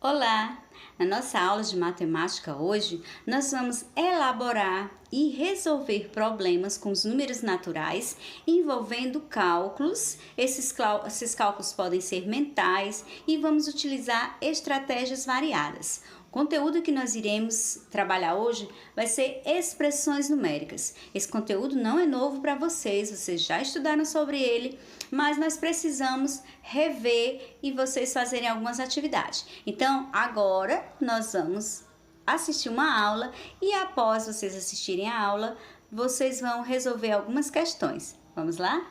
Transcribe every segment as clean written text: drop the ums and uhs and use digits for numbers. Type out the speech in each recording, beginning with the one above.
Olá! Na nossa aula de matemática hoje, nós vamos elaborar e resolver problemas com os números naturais envolvendo cálculos. Esses cálculos podem ser mentais e vamos utilizar estratégias variadas. O conteúdo que nós iremos trabalhar hoje vai ser expressões numéricas. Esse conteúdo não é novo para vocês já estudaram sobre ele, mas nós precisamos rever e vocês fazerem algumas atividades. Então, agora nós vamos assistir uma aula e após vocês assistirem a aula, vocês vão resolver algumas questões. Vamos lá?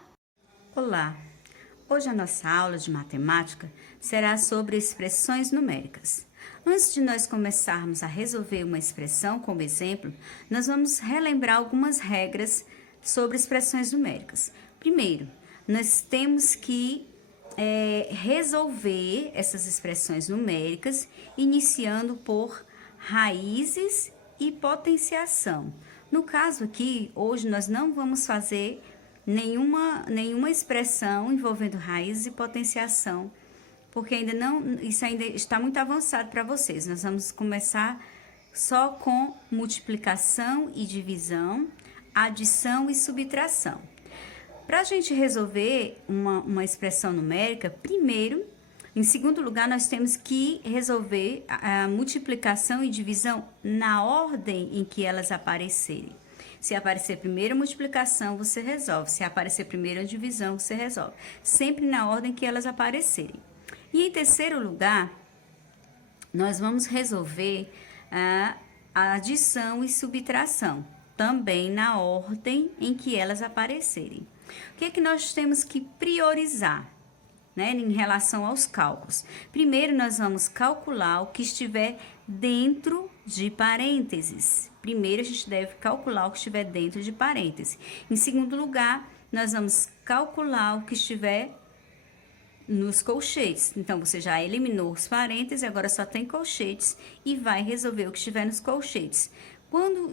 Olá! Hoje a nossa aula de matemática será sobre expressões numéricas. Antes de nós começarmos a resolver uma expressão como exemplo, nós vamos relembrar algumas regras sobre expressões numéricas. Primeiro, nós temos que resolver essas expressões numéricas iniciando por raízes e potenciação. No caso aqui, hoje nós não vamos fazer nenhuma expressão envolvendo raízes e potenciação, porque isso ainda está muito avançado para vocês. Nós vamos começar só com multiplicação e divisão, adição e subtração. Para a gente resolver uma expressão numérica, primeiro, em segundo lugar, nós temos que resolver a multiplicação e divisão na ordem em que elas aparecerem. Se aparecer primeiro a multiplicação, você resolve. Se aparecer primeiro a divisão, você resolve. Sempre na ordem que elas aparecerem. E em terceiro lugar, nós vamos resolver a adição e subtração, também na ordem em que elas aparecerem. O que é que nós temos que priorizar, né, em relação aos cálculos? Primeiro, nós vamos calcular o que estiver dentro de parênteses. Primeiro, a gente deve calcular o que estiver dentro de parênteses. Em segundo lugar, nós vamos calcular o que estiver nos colchetes. Então, você já eliminou os parênteses, agora só tem colchetes e vai resolver o que estiver nos colchetes.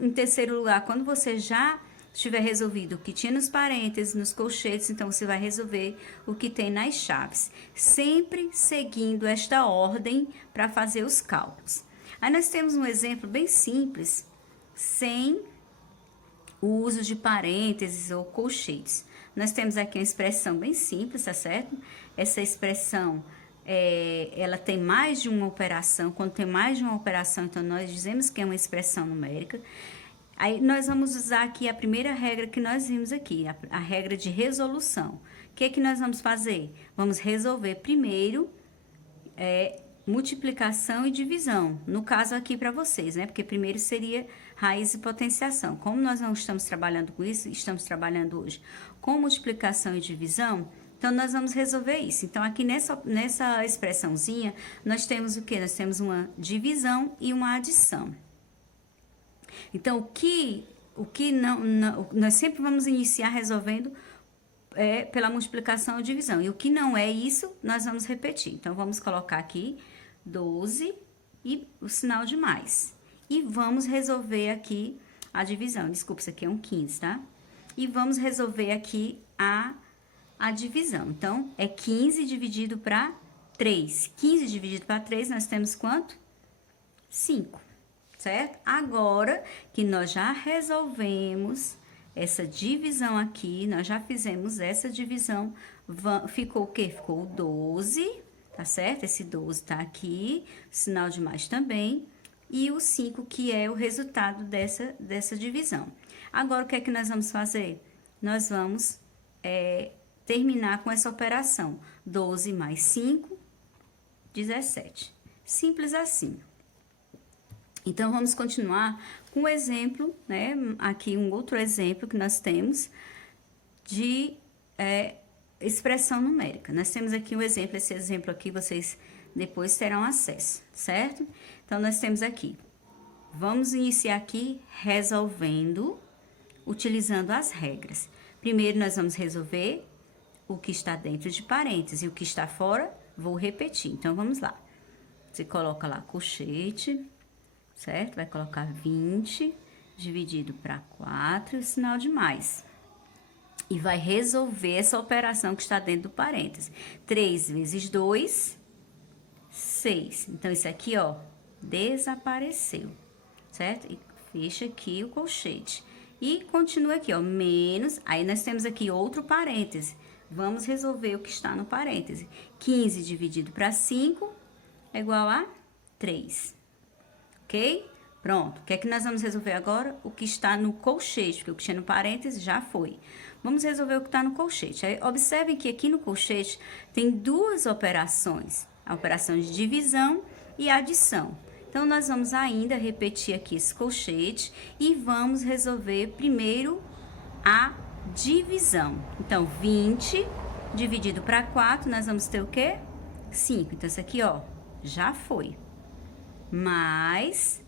Em terceiro lugar, quando você já estiver resolvido o que tinha nos parênteses, nos colchetes, então você vai resolver o que tem nas chaves, sempre seguindo esta ordem para fazer os cálculos. Aí nós temos um exemplo bem simples, sem o uso de parênteses ou colchetes. Nós temos aqui uma expressão bem simples, tá certo? Essa expressão, ela tem mais de uma operação. Quando tem mais de uma operação, então nós dizemos que é uma expressão numérica. Aí nós vamos usar aqui a primeira regra que nós vimos aqui, a regra de resolução. O que é que nós vamos fazer? Vamos resolver primeiro multiplicação e divisão, no caso aqui para vocês, né? Porque primeiro seria raiz e potenciação. Como nós não estamos trabalhando com isso, estamos trabalhando hoje com multiplicação e divisão, então nós vamos resolver isso. Então aqui nessa expressãozinha, nós temos o quê? Nós temos uma divisão e uma adição. Então, o que nós sempre vamos iniciar resolvendo pela multiplicação e divisão. E o que não é isso, nós vamos repetir. Então, vamos colocar aqui 12 e o sinal de mais. E vamos resolver aqui a divisão. Desculpa, isso aqui é um 15, tá? E vamos resolver aqui a divisão. Então, é 15 dividido para 3. 15 dividido para 3, nós temos quanto? 5. Certo? Agora que nós já resolvemos essa divisão aqui, nós já fizemos essa divisão, ficou o quê? Ficou 12, tá certo? Esse 12 tá aqui, sinal de mais também, e o 5 que é o resultado dessa divisão. Agora, o que é que nós vamos fazer? Nós vamos terminar com essa operação, 12 mais 5, 17. Simples assim. Então, vamos continuar com o exemplo, né? Aqui um outro exemplo que nós temos de expressão numérica. Nós temos aqui um exemplo, esse exemplo aqui vocês depois terão acesso, certo? Então, nós temos aqui, vamos iniciar aqui resolvendo, utilizando as regras. Primeiro, nós vamos resolver o que está dentro de parênteses e o que está fora, vou repetir. Então, vamos lá. Você coloca lá colchete, certo? Vai colocar 20 dividido para 4 e o sinal de mais. E vai resolver essa operação que está dentro do parêntese. 3 vezes 2, 6. Então, isso aqui, ó, desapareceu, certo? E fecha aqui o colchete. E continua aqui, ó, menos, aí nós temos aqui outro parêntese. Vamos resolver o que está no parêntese. 15 dividido para 5 é igual a 3, ok? Pronto, o que é que nós vamos resolver agora? O que está no colchete, porque o que tinha no parêntese já foi. Vamos resolver o que está no colchete. Aí, observem que aqui no colchete tem duas operações. A operação de divisão e adição. Então, nós vamos ainda repetir aqui esse colchete e vamos resolver primeiro a divisão. Então, 20 dividido para 4, nós vamos ter o quê? 5. Então, isso aqui, ó, já foi. Mais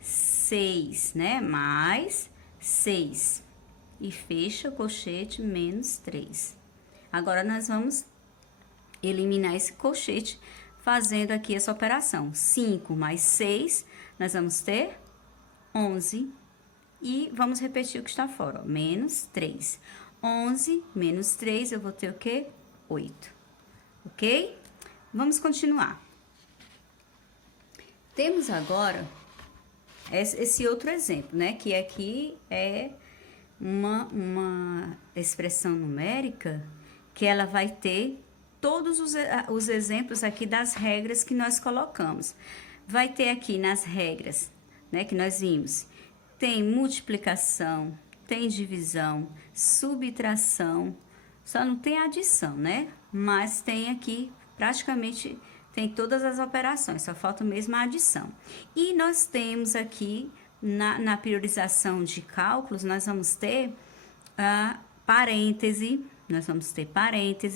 6, né? Mais 6. E fecha o colchete, menos 3. Agora, nós vamos eliminar esse colchete fazendo aqui essa operação. 5 mais 6, nós vamos ter 11. E vamos repetir o que está fora, ó, menos 3. 11 menos 3, eu vou ter o quê? 8. Ok? Vamos continuar. Temos agora esse outro exemplo, né? Que aqui é uma expressão numérica que ela vai ter todos os exemplos aqui das regras que nós colocamos. Vai ter aqui nas regras, né, que nós vimos, tem multiplicação, tem divisão, subtração, só não tem adição, né? Mas tem aqui, praticamente, tem todas as operações, só falta mesmo a adição. E nós temos aqui, na priorização de cálculos, nós vamos ter parêntese,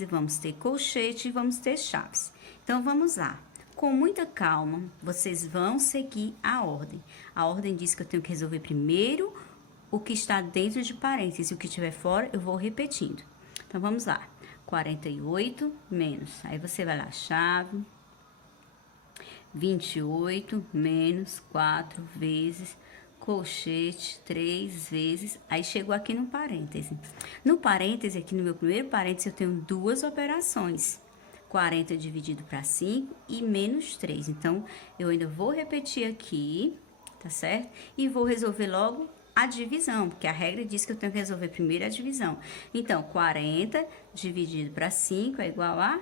vamos ter colchete e vamos ter chaves. Então, vamos lá. Com muita calma, vocês vão seguir a ordem. A ordem diz que eu tenho que resolver primeiro o que está dentro de parênteses. E o que estiver fora, eu vou repetindo. Então, vamos lá. 48 menos. Aí, você vai lá, chave. 28 menos 4 vezes colchete 3 vezes. Aí, chegou aqui no parêntese. No parêntese, aqui no meu primeiro parêntese, eu tenho duas operações. 40 dividido para 5 e menos 3. Então, eu ainda vou repetir aqui, tá certo? E vou resolver logo a divisão, porque a regra diz que eu tenho que resolver primeiro a divisão. Então, 40 dividido para 5 é igual a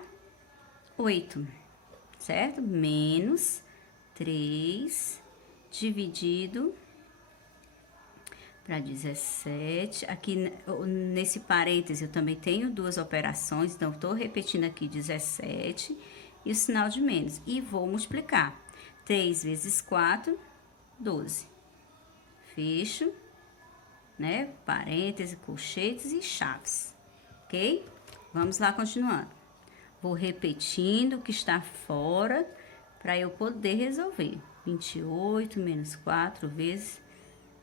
8, certo? Menos 3 dividido para 17. Aqui nesse parêntese eu também tenho duas operações, então estou repetindo aqui 17 e o sinal de menos. E vou multiplicar. 3 vezes 4, 12. Fecho, né? Parêntese, colchetes e chaves, ok? Vamos lá continuando. Vou repetindo o que está fora para eu poder resolver. 28 menos 4 vezes.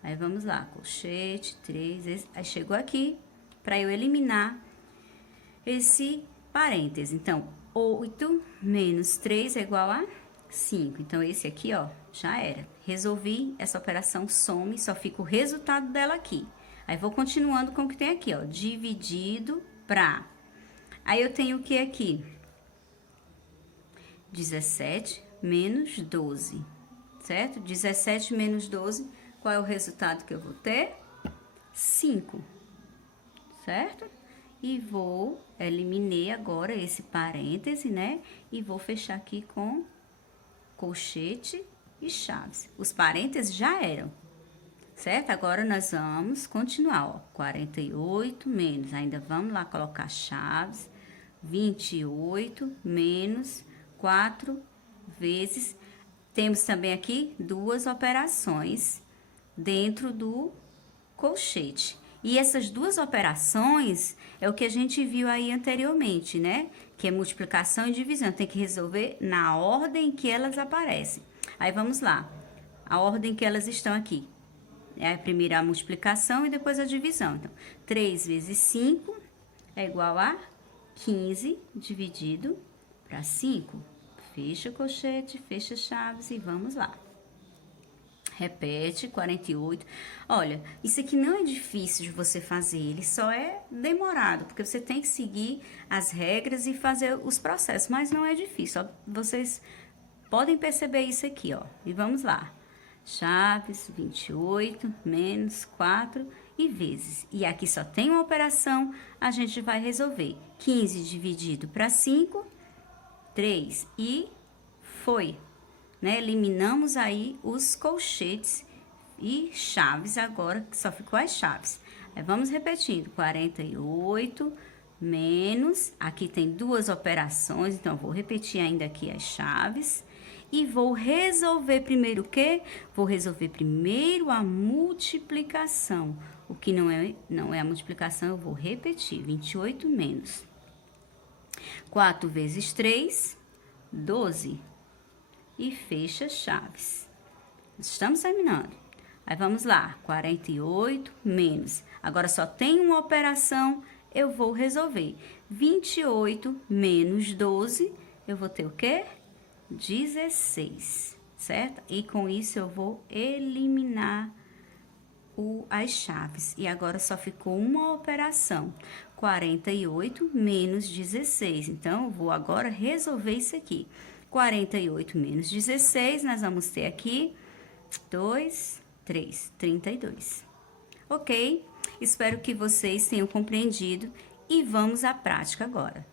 Aí, vamos lá, colchete, 3 vezes. Aí, chegou aqui para eu eliminar esse parêntese. Então, 8 menos 3 é igual a 5. Então, esse aqui, ó, já era. Resolvi essa operação some, só fica o resultado dela aqui. Aí, vou continuando com o que tem aqui, ó, dividido para... Aí, eu tenho o que aqui? 17 menos 12, certo? 17 menos 12... Qual é o resultado que eu vou ter? 5, certo? E vou, eliminei agora esse parêntese, né? E vou fechar aqui com colchete e chaves. Os parênteses já eram, certo? Agora, nós vamos continuar, ó. 48 menos, ainda vamos lá colocar chaves. 28 menos 4 vezes. Temos também aqui duas operações dentro do colchete. E essas duas operações é o que a gente viu aí anteriormente, né? Que é multiplicação e divisão. Tem que resolver na ordem que elas aparecem. Aí, vamos lá. A ordem que elas estão aqui. É a primeira a multiplicação e depois a divisão. Então, 3 vezes 5 é igual a 15 dividido para 5. Fecha o colchete, fecha chaves e vamos lá. Repete, 48. Olha, isso aqui não é difícil de você fazer, ele só é demorado, porque você tem que seguir as regras e fazer os processos, mas não é difícil. Vocês Podem perceber isso aqui, ó. E vamos lá. Chaves, 28 menos 4 e vezes. E aqui só tem uma operação, a gente vai resolver. 15 dividido para 5, 3. E foi, né? Eliminamos aí os colchetes e chaves agora, que só ficou as chaves. Aí vamos repetindo. 48 menos, aqui tem duas operações, então eu vou repetir ainda aqui as chaves. E vou resolver primeiro o quê? Vou resolver primeiro a multiplicação. O que não é a multiplicação, eu vou repetir. 28 menos 4 vezes 3, 12. E fecha chaves. Estamos terminando. Aí vamos lá. 48 menos. Agora só tem uma operação, eu vou resolver. 28 menos 12, eu vou ter o quê? 16, certo? E com isso eu vou eliminar as chaves. E agora só ficou uma operação. 48 menos 16. Então, eu vou agora resolver isso aqui. 48 menos 16, nós vamos ter aqui 2, 3, 32. Ok? Espero que vocês tenham compreendido e vamos à prática agora.